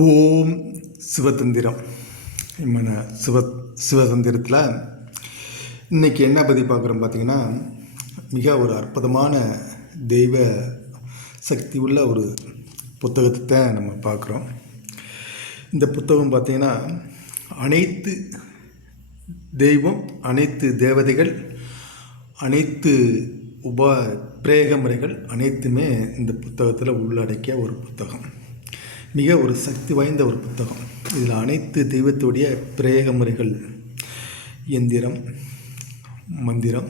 ஓம் சிவதந்திரம். இம்மன சிவதந்திரத்தில் இன்றைக்கி என்ன பற்றி பார்க்குறோம் பார்த்திங்கன்னா, மிக ஒரு அற்புதமான தெய்வ சக்தி உள்ள ஒரு புத்தகத்தை தான் நம்ம பார்க்குறோம். இந்த புத்தகம் பார்த்திங்கன்னா, அனைத்து தெய்வம், அனைத்து தேவதைகள், அனைத்து பிரேக முறைகள் அனைத்துமே இந்த புத்தகத்தில் உள்ளடக்கிய ஒரு புத்தகம். மிக ஒரு சக்தி வாய்ந்த ஒரு புத்தகம். இதில் அனைத்து தெய்வத்துடைய பிரேக முறைகள், எந்திரம், மந்திரம்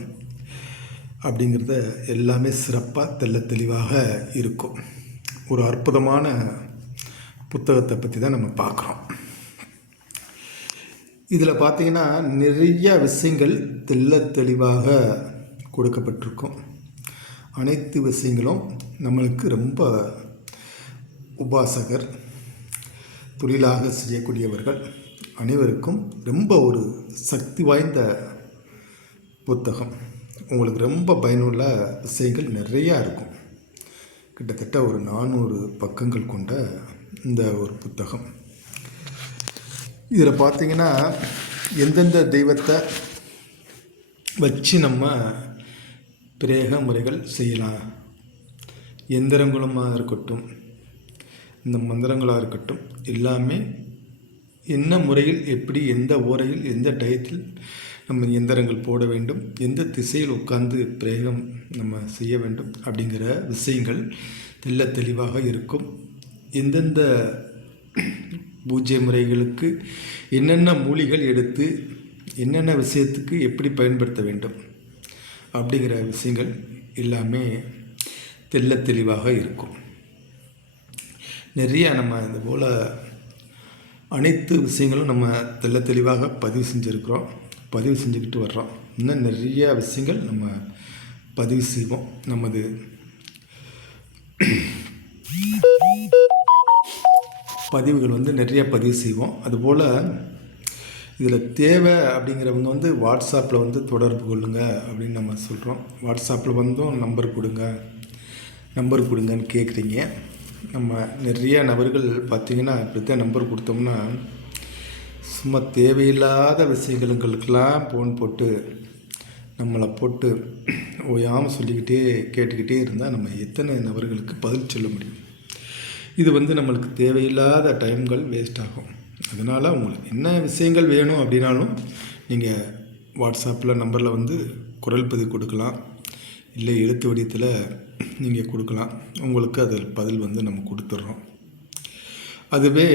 அப்படிங்கிறத எல்லாமே சிறப்பாக தெளிவாக இருக்கும். ஒரு அற்புதமான புத்தகத்தை பற்றி தான் நம்ம பார்க்குறோம். இதில் பார்த்திங்கன்னா நிறைய விஷயங்கள் தெளிவாக கொடுக்கப்பட்டிருக்கும். அனைத்து விஷயங்களும் நம்மளுக்கு ரொம்ப உபாசகர், தொழிலாக செய்யக்கூடியவர்கள் அனைவருக்கும் ரொம்ப ஒரு சக்தி வாய்ந்த புத்தகம். உங்களுக்கு ரொம்ப பயனுள்ள விஷயங்கள் நிறையா இருக்கும். கிட்டத்தட்ட ஒரு 400 பக்கங்கள் கொண்ட இந்த ஒரு புத்தகம். இதில் பார்த்திங்கன்னா எந்தெந்த தெய்வத்தை வச்சு நம்ம பிரேக முறைகள் செய்யலாம், எந்திரங்களுமாக இருக்கட்டும், இந்த மந்திரங்களாக இருக்கட்டும், எல்லாமே என்ன முறையில், எப்படி, எந்த ஓரையில், எந்த டயத்தில் நம்ம எந்திரங்கள் போட வேண்டும், எந்த திசையில் உட்கார்ந்து பிரேகம் நம்ம செய்ய வேண்டும் அப்படிங்கிற விஷயங்கள் தெளிவாக இருக்கும். எந்தெந்த பூஜை முறைகளுக்கு என்னென்ன மூலிகள் எடுத்து என்னென்ன விஷயத்துக்கு எப்படி பயன்படுத்த வேண்டும் அப்படிங்கிற விஷயங்கள் எல்லாமே தெளிவாக இருக்கும். நிறையா நம்ம இது போல் அனைத்து விஷயங்களும் நம்ம தெளிவாக பதிவு செஞ்சுக்கிட்டு வர்றோம். இன்னும் நிறையா விஷயங்கள் நம்ம பதிவு செய்வோம். நமது பதிவுகள் நிறையா பதிவு செய்வோம். அதுபோல் இதில் தேவை அப்படிங்கிறவங்க வாட்ஸ்அப்பில் தொடர்பு கொள்ளுங்க அப்படின்னு நம்ம சொல்கிறோம். வாட்ஸ்அப்பில் நம்பர் கொடுங்கன்னு கேட்குறீங்க. நம்ம நிறைய நபர்கள் பார்த்திங்கன்னா இப்படித்தான் நம்பர் கொடுத்தோம்னா சும்மா தேவையில்லாத விஷயங்களுக்கெல்லாம் ஃபோன் போட்டு நம்மளை போட்டு ஓயாமல் சொல்லிக்கிட்டே கேட்டுக்கிட்டே இருந்தால் நம்ம எத்தனை நபர்களுக்கு பதில் சொல்ல முடியும்? இது நம்மளுக்கு தேவையில்லாத டைம்கள் வேஸ்ட் ஆகும். அதனால் உங்களுக்கு என்ன விஷயங்கள் வேணும் அப்படின்னாலும் நீங்கள் வாட்ஸ்அப்பில் நம்பரில் குரல் பதிவு கொடுக்கலாம், இல்லை எழுத்து வடிவத்தில் நீங்கள் கொடுக்கலாம். உங்களுக்கு அதில் பதில் நம்ம கொடுத்துட்றோம். அதுவே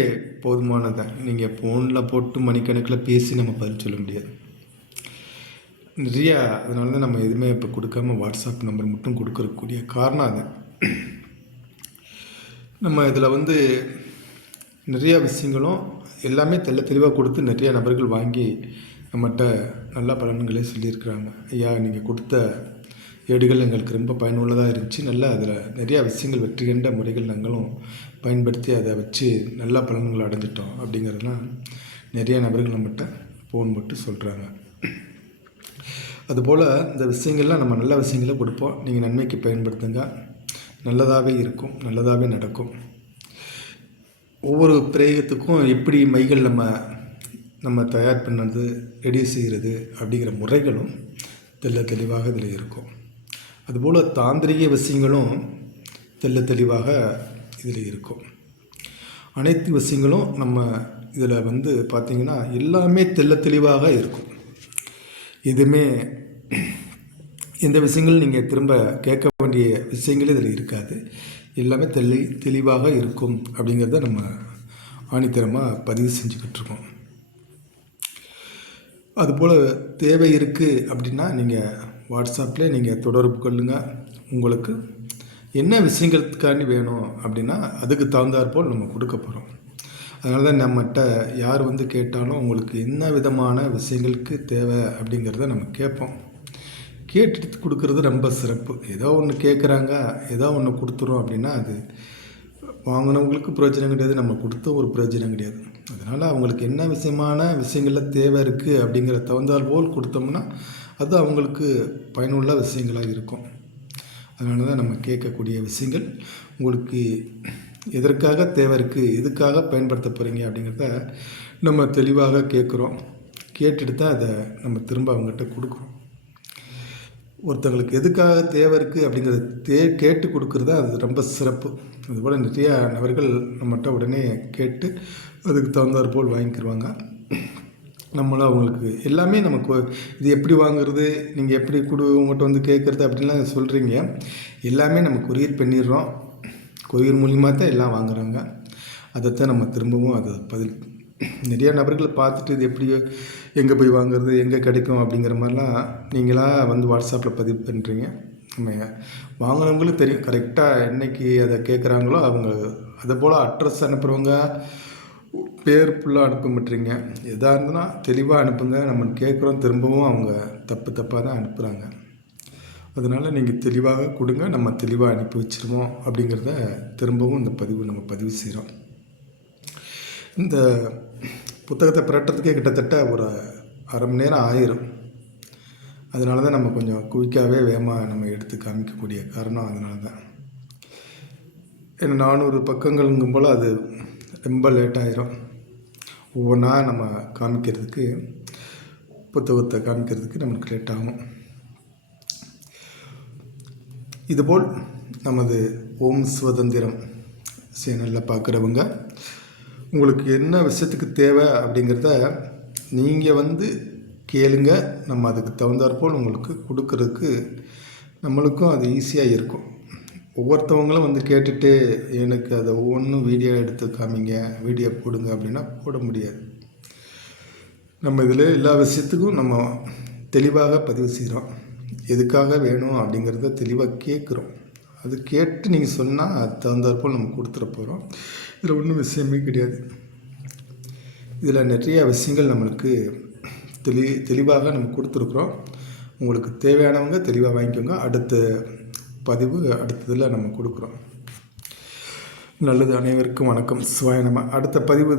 போதுமானதான். நீங்கள் ஃபோனில் போட்டு மணிக்கணக்கில் பேசி நம்ம பதில் சொல்ல முடியாது. நிறையா அதனால தான் நம்ம எதுவுமே இப்போ கொடுக்காம வாட்ஸ்அப் நம்பர் மட்டும் கொடுக்கக்கூடிய காரணம் அது. நம்ம இதில் நிறையா விஷயங்களும் எல்லாமே தெளிவாக கொடுத்து நிறையா நபர்கள் வாங்கி நம்மகிட்ட நல்ல பலன்களே சொல்லியிருக்கிறாங்க. ஐயா, நீங்கள் கொடுத்த ஏடுகள் எங்களுக்கு ரொம்ப பயனுள்ளதாக இருந்துச்சு, நல்லா அதில் நிறையா விஷயங்கள் வெற்றி கண்ட முறைகள் நாங்களும் பயன்படுத்தி அதை வச்சு நல்ல பலன்கள் அடைஞ்சிட்டோம் அப்படிங்கிறதுலாம் நிறையா நபர்கள் நம்மகிட்ட ஃபோன் போட்டு சொல்கிறாங்க. அதுபோல் இந்த விஷயங்கள்லாம் நம்ம நல்ல விஷயங்கள கொடுப்போம். நீங்கள் நன்மைக்கு பயன்படுத்துங்க. நல்லதாகவே இருக்கும், நல்லதாகவே நடக்கும். ஒவ்வொரு பிரயோகத்துக்கும் எப்படி மைகள் நம்ம தயார் பண்ணுறது, ரெடி செய்கிறது அப்படிங்கிற முறைகளும் தெளிவாக இதில் இருக்கும். அதுபோல் தாந்திரிக விஷயங்களும் தெளிவாக இதில் இருக்கும். அனைத்து விஷயங்களும் நம்ம இதில் பார்த்திங்கன்னா எல்லாமே தெளிவாக இருக்கும். எதுவுமே எந்த விஷயங்களும் நீங்கள் திரும்ப கேட்க வேண்டிய விஷயங்கள் இதில் இருக்காது. எல்லாமே தெளிவாக இருக்கும் அப்படிங்கிறத நம்ம ஆணித்தரமாக பதிவு செஞ்சுக்கிட்டு இருக்கோம். அதுபோல் தேவை இருக்குது அப்படின்னா நீங்கள் வாட்ஸ்அப்பில் நீங்கள் தொடர்பு கொள்ளுங்கள். உங்களுக்கு என்ன விஷயங்களுக்காண்டி வேணும் அப்படின்னா அதுக்கு தகுந்தாற்போல் நம்ம கொடுக்க போகிறோம். அதனால தான் நம்மகிட்ட யார் கேட்டாலும் உங்களுக்கு என்ன விதமான விஷயங்களுக்கு தேவை அப்படிங்கிறத நம்ம கேட்போம். கேட்டுட்டு கொடுக்குறது ரொம்ப சிறப்பு. ஏதோ ஒன்று கேட்குறாங்க, ஏதோ ஒன்று கொடுத்துரும் அப்படின்னா அது வாங்கினவங்களுக்கு பிரயோஜனம் கிடையாது, நம்ம கொடுத்த ஒரு பிரயோஜனம் கிடையாது. அதனால் அவங்களுக்கு என்ன விஷயங்களில் தேவை இருக்குது அப்படிங்கிற தகுந்தால் போல் கொடுத்தோம்னா அது அவங்களுக்கு பயனுள்ள விஷயங்களாக இருக்கும். அதனால தான் நம்ம கேட்கக்கூடிய விஷயங்கள் உங்களுக்கு எதற்காக தேவை இருக்குது, எதுக்காக பயன்படுத்த போகிறீங்க அப்படிங்கிறத நம்ம தெளிவாக கேட்குறோம். கேட்டுட்டு தான் அதை நம்ம திரும்ப அவங்ககிட்ட கொடுக்குறோம். ஒருத்தங்களுக்கு எதுக்காக தேவை இருக்குது அப்படிங்கிறத கேட்டு கொடுக்குறது அது ரொம்ப சிறப்பு. அதுபோல் நிறையா நபர்கள் நம்மகிட்ட உடனே கேட்டு அதுக்கு தகுந்தாற் போல் வாங்கிக்கிடுவாங்க. நம்மளும் அவங்களுக்கு எல்லாமே நமக்கு இது எப்படி வாங்குறது, நீங்கள் எப்படி உங்கள்கிட்ட வந்து கேட்குறது அப்படின்லாம் சொல்கிறீங்க. எல்லாமே நம்ம கொரியர் பண்ணிடுறோம். கொரியர் மூலிமா தான் எல்லாம் வாங்குகிறாங்க. அதைத்தான் நம்ம திரும்பவும் அதை பதில் நிறையா நபர்கள் பார்த்துட்டு இது எப்படி எங்கே போய் வாங்குறது, எங்கே கிடைக்கும் அப்படிங்கிற மாதிரிலாம் நீங்களாக வந்து வாட்ஸ்அப்பில் பதிவு பண்ணுறீங்க. நம்ம வாங்கினவங்களும் தெரியும் கரெக்டாக என்றைக்கு அதை கேட்குறாங்களோ அவங்க அதை போல் அட்ரஸ் அனுப்புகிறவங்க பேர் ஃபுல்லாக அனுப்ப மாட்டீங்க. எதாக இருந்தாலும் தெளிவாக அனுப்புங்க. நம்ம கேட்குறோம், திரும்பவும் அவங்க தப்பாக தான் அனுப்புகிறாங்க. அதனால் நீங்கள் தெளிவாக கொடுங்க, நம்ம தெளிவாக அனுப்பி வச்சுருவோம் அப்படிங்கிறத திரும்பவும் இந்த நம்ம பதிவு செய்கிறோம். இந்த புத்தகத்தை பிரட்டுறதுக்கே கிட்டத்தட்ட ஒரு அரை மணி நேரம் ஆயிரும். அதனால தான் நம்ம கொஞ்சம் குயிக்காகவே வேகமாக நம்ம எடுத்து காமிக்கக்கூடிய காரணம் அதனால தான். ஏன்னா 400 பக்கங்கள்ங்கும் போல் அது ரொம்ப லேட் ஆயிரும். ஒவ்வொன்றா நம்ம காமிக்கிறதுக்கு, புத்தகத்தை காமிக்கிறதுக்கு நமக்கு லேட் ஆகும். இதுபோல் நமது ஓம் சுதந்திரம் சேனலில் பார்க்குறவங்க உங்களுக்கு என்ன விஷயத்துக்கு தேவை அப்படிங்கிறத நீங்கள் வந்து கேளுங்க. நம்ம அதுக்கு தகுந்தாற்போல் உங்களுக்கு கொடுக்கறதுக்கு நம்மளுக்கும் அது ஈஸியாக இருக்கும். ஒவ்வொருத்தவங்களும் வந்து கேட்டுட்டு எனக்கு அதை ஒவ்வொன்றும் வீடியோ எடுத்து காமிங்க, வீடியோ போடுங்க அப்படின்னா போட முடியாது. நம்ம இதில் எல்லா விஷயத்துக்கும் நம்ம தெளிவாக பதிவு செய்கிறோம். எதுக்காக வேணும் அப்படிங்கிறத தெளிவாக கேட்குறோம். அது கேட்டு நீங்கள் சொன்னால் அது தகுந்தாற்போல் நம்ம கொடுத்துட போகிறோம். இதில் ஒன்றும் விஷயமே கிடையாது. இதில் நிறையா விஷயங்கள் நம்மளுக்கு தெளிவாக நம்ம கொடுத்துருக்குறோம். உங்களுக்கு தேவையானவங்க தெளிவாக வாங்கிக்கோங்க. அடுத்ததில் நம்ம கொடுக்குறோம். நல்லது. அனைவருக்கும் வணக்கம். சிவாய நம. அடுத்த பதிவு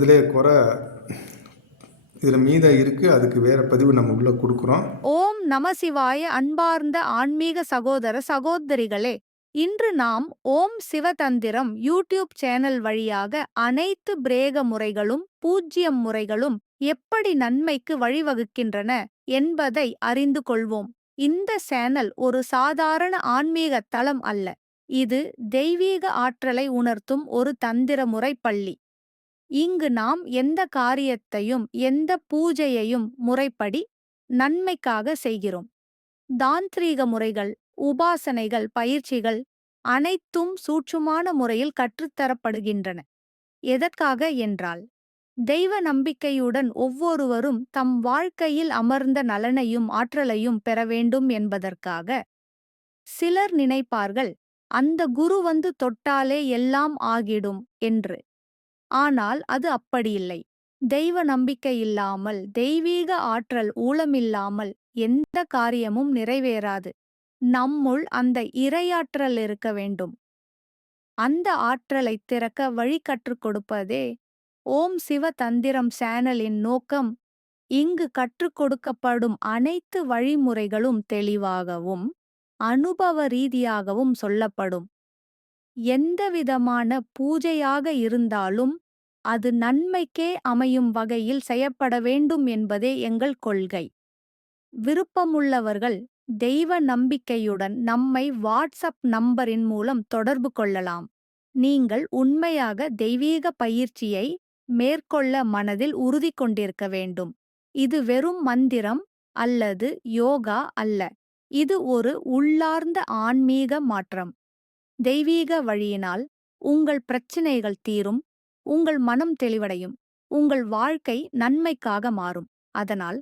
இதில் மீதம் இருக்குது. அதுக்கு வேறு பதிவு நம்ம உள்ளே கொடுக்குறோம். ஓம் நம சிவாய. அன்பார்ந்த ஆன்மீக சகோதர சகோதரிகளே, இன்று நாம் ஓம் சிவதந்திரம் யூடியூப் சேனல் வழியாக அனைத்து பிரேக முறைகளும் பூஜ்யம் முறைகளும் எப்படி நன்மைக்கு வழிவகுக்கின்றன என்பதை அறிந்து கொள்வோம். இந்த சேனல் ஒரு சாதாரண ஆன்மீக தளம் அல்ல. இது தெய்வீக ஆற்றலை உணர்த்தும் ஒரு தந்திர முறை பள்ளி. இங்கு நாம் எந்த காரியத்தையும் எந்த பூஜையையும் முறைப்படி நன்மைக்காக செய்கிறோம். தாந்திரீக முறைகள், உபாசனைகள், பயிற்சிகள் அனைத்தும் சூட்சுமான முறையில் கற்றுத்தரப்படுகின்றன. எதற்காக என்றால், தெய்வ நம்பிக்கையுடன் ஒவ்வொருவரும் தம் வாழ்க்கையில் அமர்ந்த நலனையும் ஆற்றலையும் பெற வேண்டும் என்பதற்காக. சிலர் நினைப்பார்கள், அந்த குரு வந்து தொட்டாலே எல்லாம் ஆகிடும் என்று. ஆனால் அது அப்படியில்லை. தெய்வ நம்பிக்கை இல்லாமல், தெய்வீக ஆற்றல் ஊழமில்லாமல் எந்த காரியமும் நிறைவேறாது. நம்முள் அந்த இறையாற்றல் இருக்க வேண்டும். அந்த ஆற்றலை திறக்க வழி கற்றுக் கொடுப்பதே ஓம் சிவ தந்திரம் சேனலின் நோக்கம். இங்கு கற்றுக் கொடுக்கப்படும் அனைத்து வழிமுறைகளும் தெளிவாகவும் அனுபவ ரீதியாகவும் சொல்லப்படும். எந்தவிதமான பூஜையாக இருந்தாலும் அது நன்மைக்கே அமையும் வகையில் செய்யப்பட வேண்டும் என்பதே எங்கள் கொள்கை. விருப்பமுள்ளவர்கள் தெய்வ நம்பிக்கையுடன் நம்மை வாட்ஸ்அப் நம்பரின் மூலம் தொடர்பு கொள்ளலாம். நீங்கள் உண்மையாக தெய்வீக பயிற்சியை மேற்கொள்ள மனதில் உறுதி கொண்டிருக்க வேண்டும். இது வெறும் மந்திரம் அல்லது யோகா அல்ல. இது ஒரு உள்ளார்ந்த ஆன்மீக மாற்றம். தெய்வீக வழியினால் உங்கள் பிரச்சினைகள் தீரும், உங்கள் மனம் தெளிவடையும், உங்கள் வாழ்க்கை நன்மைக்காக மாறும். அதனால்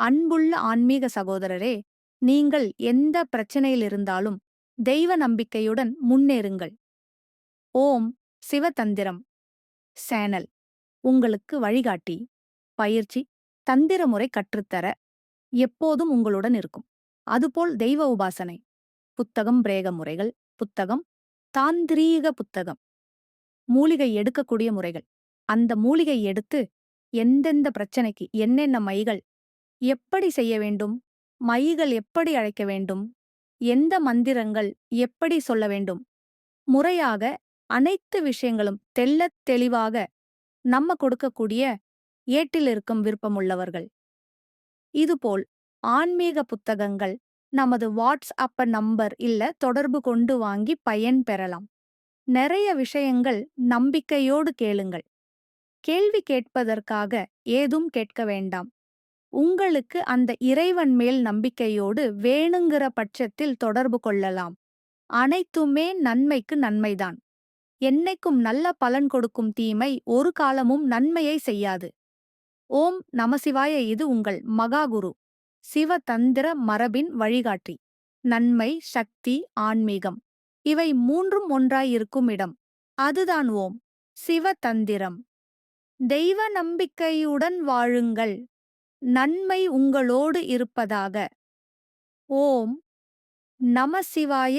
அன்புள்ள ஆன்மீக சகோதரரே, நீங்கள் எந்த பிரச்சனையில் இருந்தாலும் தெய்வ நம்பிக்கையுடன் முன்னேறுங்கள். ஓம் சிவதந்திரம் சேனல் உங்களுக்கு வழிகாட்டி, பயிற்சி, தந்திர முறை கற்றுத்தர எப்போதும் உங்களுடன் இருக்கும். அதுபோல் தெய்வ உபாசனை புத்தகம், பிரேக முறைகள் புத்தகம், தாந்திரீக புத்தகம், மூலிகை எடுக்கக்கூடிய முறைகள், அந்த மூலிகை எடுத்து எந்தெந்த பிரச்சனைக்கு என்னென்ன மைகள் எப்படி செய்ய வேண்டும், மைகள் எப்படி அழைக்க வேண்டும், எந்த மந்திரங்கள் எப்படி சொல்ல வேண்டும், முறையாக அனைத்து விஷயங்களும் தெள்ளத் தெளிவாக நம்ம கொடுக்கக்கூடிய ஏட்டில் இருக்கும் விருப்பமுள்ளவர்கள். இதுபோல் ஆன்மீக புத்தகங்கள் நமது வாட்ஸ்அப் நம்பர் இல்ல தொடர்பு கொண்டு வாங்கி பயன் பெறலாம். நிறைய விஷயங்கள் நம்பிக்கையோடு கேளுங்கள். கேள்வி கேட்பதற்காக ஏதும் கேட்க வேண்டாம். உங்களுக்கு அந்த இறைவன் மேல் நம்பிக்கையோடு வேணுங்கிற பட்சத்தில் தொடர்பு கொள்ளலாம். அனைத்துமே நன்மைக்கு நன்மைதான். என்னைக்கும் நல்ல பலன் கொடுக்கும் தீமை ஒரு காலமும் நன்மையை செய்யாது. ஓம் நமசிவாய. இது உங்கள் மகாகுரு சிவதந்திர மரபின் வழிகாட்டி. நன்மை, சக்தி, ஆன்மீகம் இவை மூன்றும் ஒன்றாயிருக்கும் இடம். அதுதான் ஓம் சிவதந்திரம். தெய்வ நம்பிக்கையுடன் வாழுங்கள். நன்மை உங்களோடு இருப்பதாக. ஓம் நமசிவாய.